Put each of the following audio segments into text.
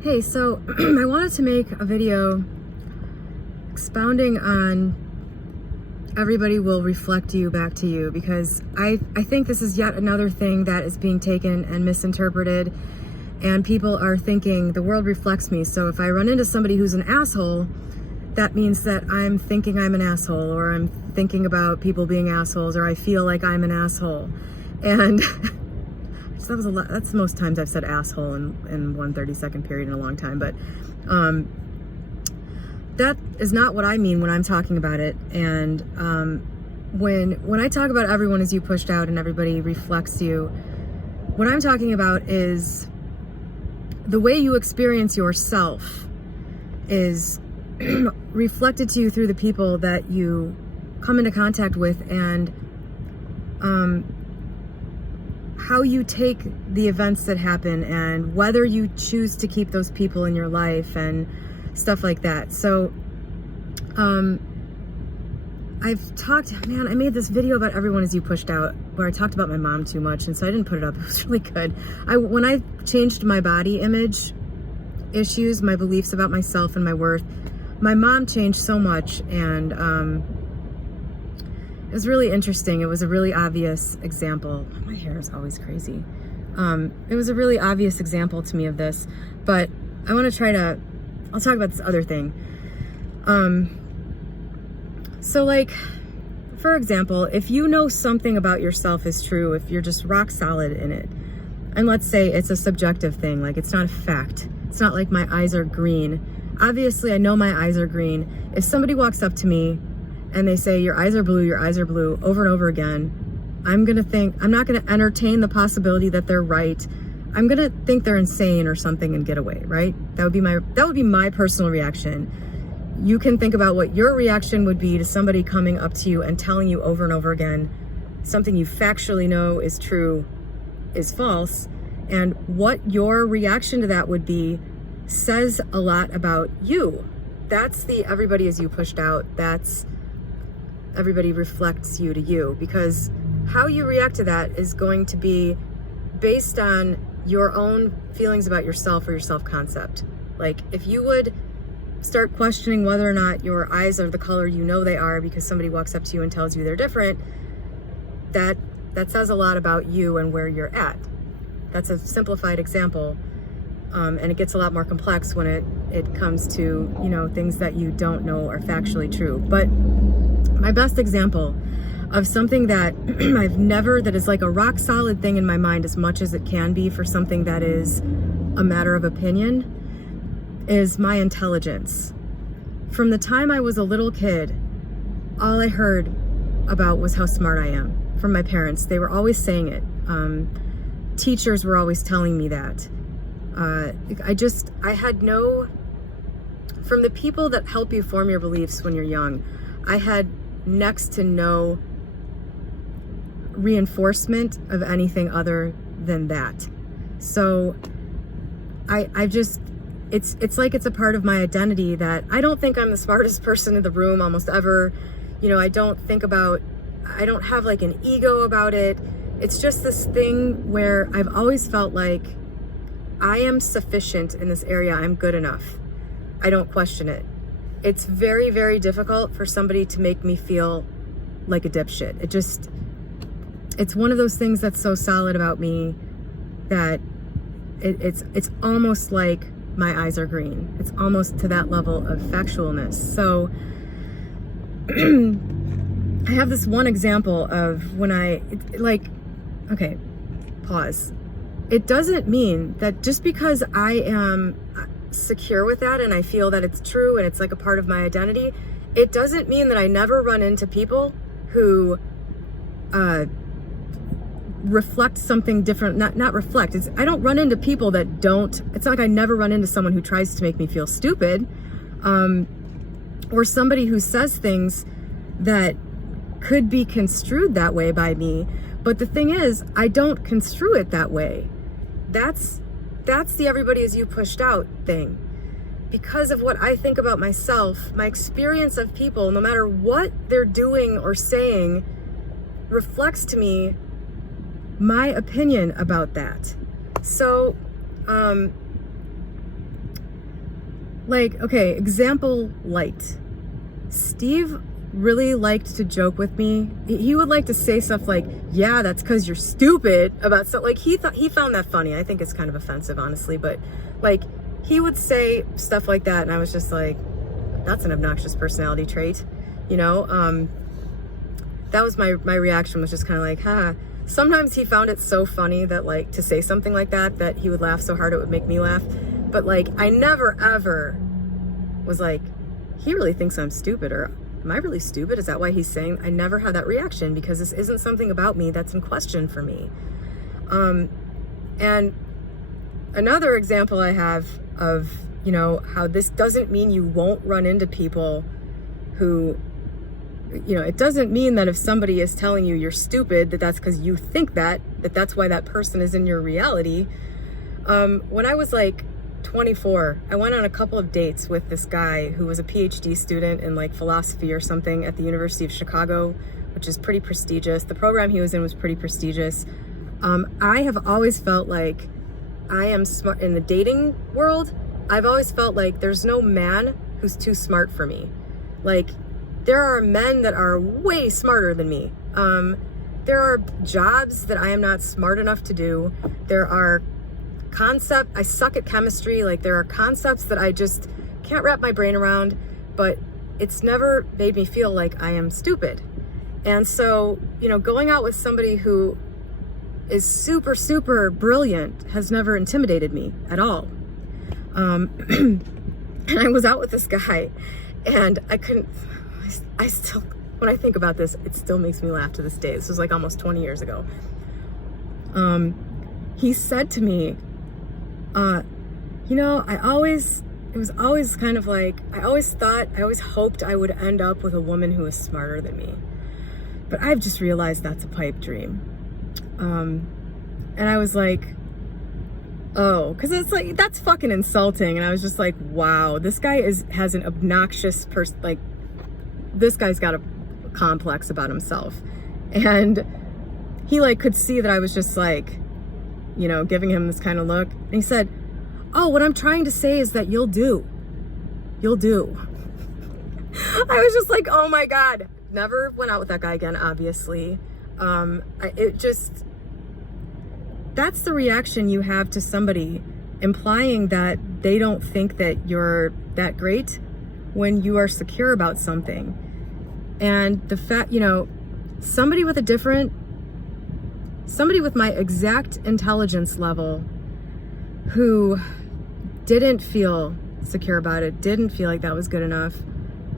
Hey, so I wanted to make a video expounding on everybody will reflect you back to you, because I think this is yet another thing that is being taken and misinterpreted, and people are thinking the world reflects me. So if I run into somebody who's an asshole, that means that I'm thinking I'm an asshole, or I'm thinking about people being assholes, or I feel like I'm an asshole. And so that was a lot. That's the most times I've said asshole in one 30-second period in a long time. But that is not what I mean when I'm talking about it. And when I talk about everyone as you pushed out and everybody reflects you, what I'm talking about is the way you experience yourself is reflected to you through the people that you come into contact with, and how you take the events that happen, and whether you choose to keep those people in your life and stuff like that. So I've talked, I made this video about everyone as you pushed out where I talked about my mom too much, and so I didn't put it up. It was really good. When I changed my body image issues, my beliefs about myself and my worth, my mom changed so much, and it was really interesting. It was a really obvious example. My hair is always crazy. It was a really obvious example to me of this, but I want to I'll talk about this other thing. So like, for example, if you know something about yourself is true, if you're just rock solid in it, and let's say it's a subjective thing, like it's not a fact. It's not like my eyes are green. Obviously, I know my eyes are green. If somebody walks up to me and they say, your eyes are blue, over and over again, I'm not gonna entertain the possibility that they're right. I'm gonna think they're insane or something and get away, right? That would be my personal reaction. You can think about what your reaction would be to somebody coming up to you and telling you over and over again something you factually know is true is false, and what your reaction to that would be says a lot about you. That's the everybody as you pushed out. That's everybody reflects you to you, because how you react to that is going to be based on your own feelings about yourself or your self-concept. Like, if you would start questioning whether or not your eyes are the color you know they are because somebody walks up to you and tells you they're different, that says a lot about you and where you're at. That's a simplified example, and it gets a lot more complex when it comes to, things that you don't know are factually true. But my best example of something that that is like a rock solid thing in my mind, as much as it can be for something that is a matter of opinion, is my intelligence. From the time I was a little kid, all I heard about was how smart I am from my parents. They were always saying it. Teachers were always telling me that. From the people that help you form your beliefs when you're young, I had next to no reinforcement of anything other than that. So it's like it's a part of my identity that I don't think I'm the smartest person in the room almost ever. I don't have like an ego about it. It's just this thing where I've always felt like I am sufficient in this area. I'm good enough. I don't question it. It's very, very difficult for somebody to make me feel like a dipshit. It's one of those things that's so solid about me that it's almost like my eyes are green. It's almost to that level of factualness. So I have this one example of when okay, pause. It doesn't mean that just because I am secure with that and I feel that it's true and it's like a part of my identity, it doesn't mean that I never run into people who reflect something different. Not reflect. I don't run into people that don't. It's not like I never run into someone who tries to make me feel stupid, or somebody who says things that could be construed that way by me. But the thing is, I don't construe it that way. That's the everybody as you pushed out thing. Because of what I think about myself, my experience of people, no matter what they're doing or saying, reflects to me my opinion about that. So like, okay, example light. Steve really liked to joke with me. He would like to say stuff like, yeah, that's because you're stupid about stuff. Like, he found that funny. I think it's kind of offensive, honestly, but like, he would say stuff like that, and I was just like, that's an obnoxious personality trait, you know? That was my reaction, was just kind of like, huh. Sometimes he found it so funny that, like, to say something like that he would laugh so hard it would make me laugh. But like, I never ever was like, he really thinks I'm stupid, or am I really stupid? Is that why he's saying? I never had that reaction, because this isn't something about me that's in question for me. And another example I have of, you know, how this doesn't mean you won't run into people who, you know, it doesn't mean that if somebody is telling you you're stupid, that's because you think that's why that person is in your reality. When I was like 24, I went on a couple of dates with this guy who was a PhD student in like philosophy or something at the University of Chicago, which is pretty prestigious. The program he was in was pretty prestigious. I have always felt like I am smart in the dating world. I've always felt like there's no man who's too smart for me. Like, there are men that are way smarter than me. There are jobs that I am not smart enough to do. There are I suck at chemistry. Like, there are concepts that I just can't wrap my brain around, but it's never made me feel like I am stupid. And so, you know, going out with somebody who is super, super brilliant has never intimidated me at all. And I was out with this guy, and I still, when I think about this, it still makes me laugh to this day. This was like almost 20 years ago. He said to me, you know, it was always kind of like, I always hoped I would end up with a woman who was smarter than me. But I've just realized that's a pipe dream. And I was like, oh, because it's like, that's fucking insulting. And I was just like, wow, this guy has an obnoxious like, this guy's got a complex about himself. And he like could see that I was just like, you know, giving him this kind of look. And he said, oh, what I'm trying to say is that you'll do. I was just like, oh my God. Never went out with that guy again, obviously. That's the reaction you have to somebody implying that they don't think that you're that great when you are secure about something. And the fact, you know, somebody with my exact intelligence level who didn't feel secure about it, didn't feel like that was good enough,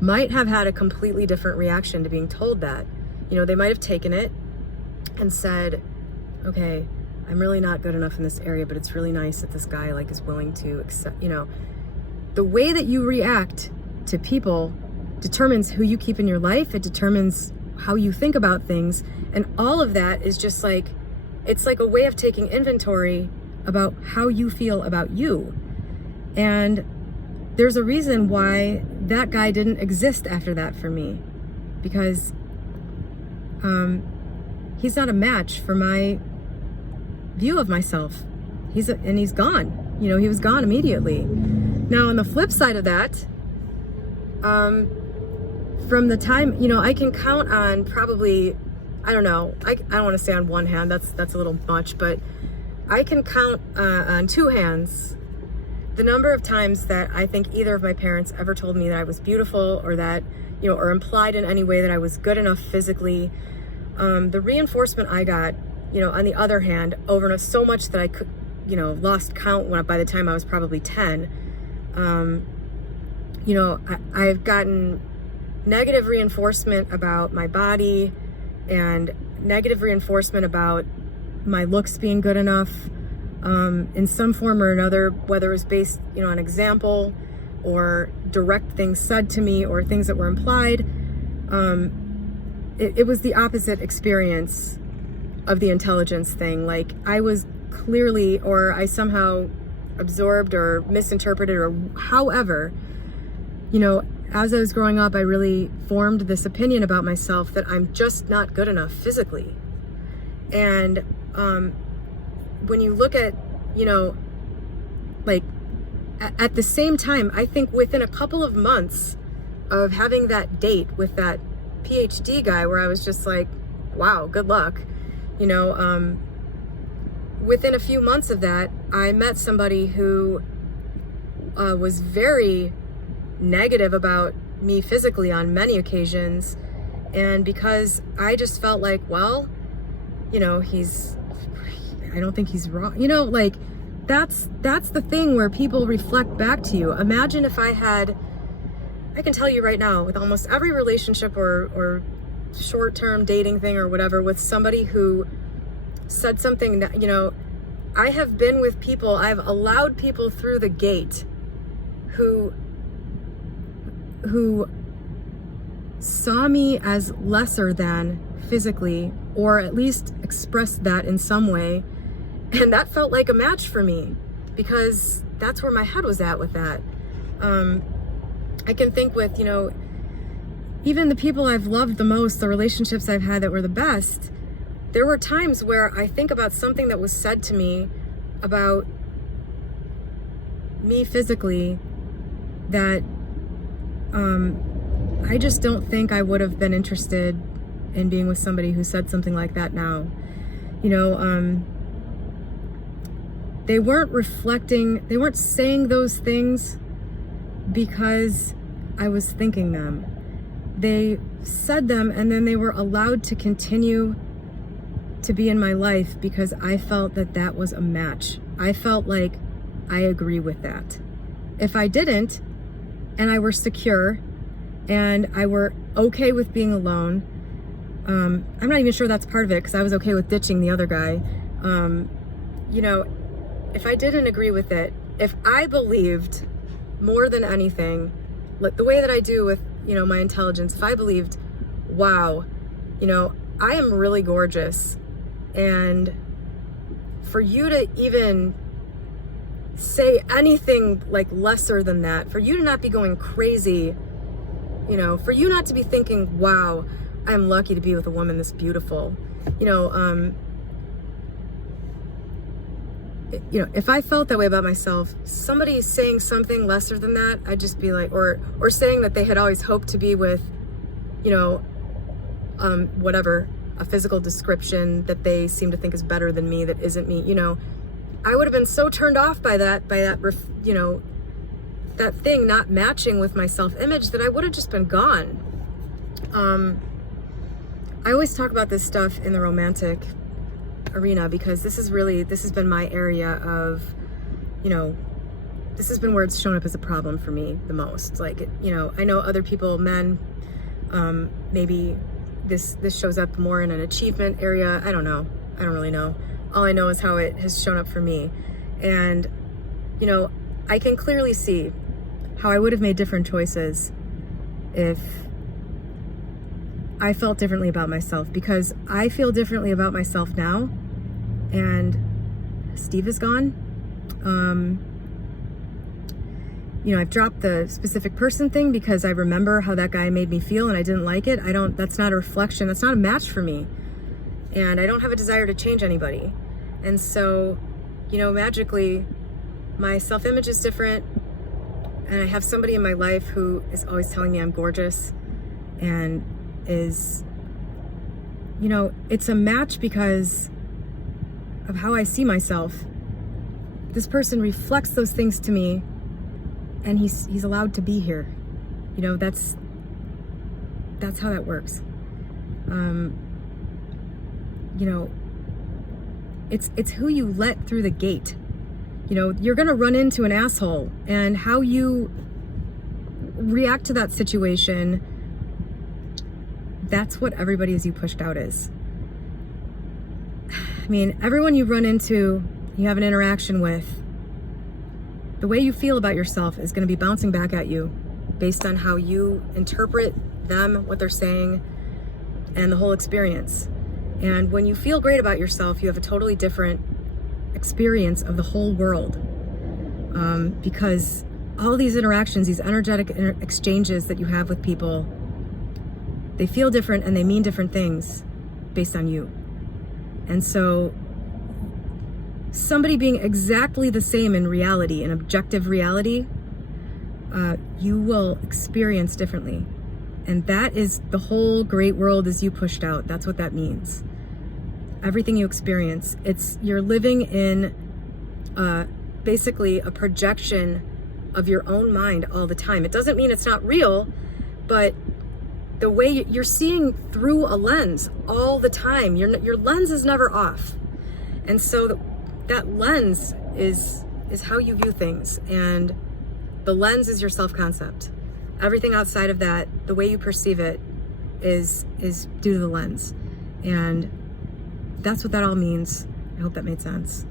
might have had a completely different reaction to being told that. You know, they might have taken it and said, okay, I'm really not good enough in this area, but it's really nice that this guy like is willing to accept, you know. The way that you react to people determines who you keep in your life. It determines how you think about things. And all of that is just like, it's like a way of taking inventory about how you feel about you. And there's a reason why that guy didn't exist after that for me, because he's not a match for my view of myself. He's gone. You know, he was gone immediately. Now, on the flip side of that, from the time, you know, I can count on probably, I don't know, I don't want to say on one hand, that's a little much, but I can count on two hands the number of times that I think either of my parents ever told me that I was beautiful, or that, you know, or implied in any way that I was good enough physically. The reinforcement I got, you know, on the other hand, over and over, so much that I could, you know, lost count by the time I was probably 10. You know, I've gotten negative reinforcement about my body and negative reinforcement about my looks being good enough, in some form or another, whether it was based, you know, on example or direct things said to me or things that were implied. It was the opposite experience of the intelligence thing. Like, I was clearly, or I somehow absorbed or misinterpreted, or however, you know, as I was growing up, I really formed this opinion about myself that I'm just not good enough physically. And when you look at, you know, like at the same time, I think within a couple of months of having that date with that PhD guy where I was just like, wow, good luck, you know, within a few months of that, I met somebody who was very negative about me physically on many occasions. And because I just felt like, well, you know, I don't think he's wrong. You know, like, that's the thing where people reflect back to you. Imagine if I can tell you right now, with almost every relationship or short-term dating thing or whatever, with somebody who said something that, you know, I have been with people, I've allowed people through the gate who saw me as lesser than physically, or at least expressed that in some way. And that felt like a match for me, because that's where my head was at with that. I can think with, you know, even the people I've loved the most, the relationships I've had that were the best, there were times where I think about something that was said to me about me physically that I just don't think I would have been interested in being with somebody who said something like that now. You know, they weren't saying those things because I was thinking them. They said them, and then they were allowed to continue to be in my life because I felt that that was a match. I felt like I agree with that. If I didn't, and I were secure, and I were okay with being alone, I'm not even sure that's part of it, because I was okay with ditching the other guy. You know, if I didn't agree with it, if I believed more than anything, like the way that I do with, you know, my intelligence, if I believed, wow, you know, I am really gorgeous, and for you to even say anything like lesser than that, for you to not be going crazy, you know, for you not to be thinking, wow, I'm lucky to be with a woman this beautiful, you know, if I felt that way about myself, somebody saying something lesser than that, I'd just be like, or saying that they had always hoped to be with, you know, whatever, a physical description that they seem to think is better than me, that isn't me, you know, I would have been so turned off by that, you know, that thing not matching with my self-image, that I would have just been gone. I always talk about this stuff in the romantic arena, because this has been my area of, you know, this has been where it's shown up as a problem for me the most. Like, you know, I know other people, men, maybe this shows up more in an achievement area. I don't know. I don't really know. All I know is how it has shown up for me. And, you know, I can clearly see how I would have made different choices if I felt differently about myself, because I feel differently about myself now, and Steve is gone. You know, I've dropped the specific person thing because I remember how that guy made me feel and I didn't like it. That's not a reflection, that's not a match for me. And I don't have a desire to change anybody. And so, you know, magically, my self-image is different, and I have somebody in my life who is always telling me I'm gorgeous, and is, you know, it's a match because of how I see myself. This person reflects those things to me, and he's allowed to be here. You know, that's how that works. You know, it's who you let through the gate. You know, you're gonna run into an asshole, and how you react to that situation, that's what everybody as you pushed out is. I mean, everyone you run into, you have an interaction with, the way you feel about yourself is going to be bouncing back at you based on how you interpret them, what they're saying, and the whole experience. And when you feel great about yourself, you have a totally different experience of the whole world, because all these interactions, these energetic exchanges that you have with people, they feel different and they mean different things based on you. And so somebody being exactly the same in reality, in objective reality, you will experience differently. And that is the whole great world as you pushed out. That's what that means. Everything you experience, you're living in basically a projection of your own mind all the time. It doesn't mean it's not real, but the way you're seeing through a lens all the time, your lens is never off. And so that lens is how you view things. And the lens is your self-concept. Everything outside of that, the way you perceive it is due to the lens. And that's what that all means. I hope that made sense.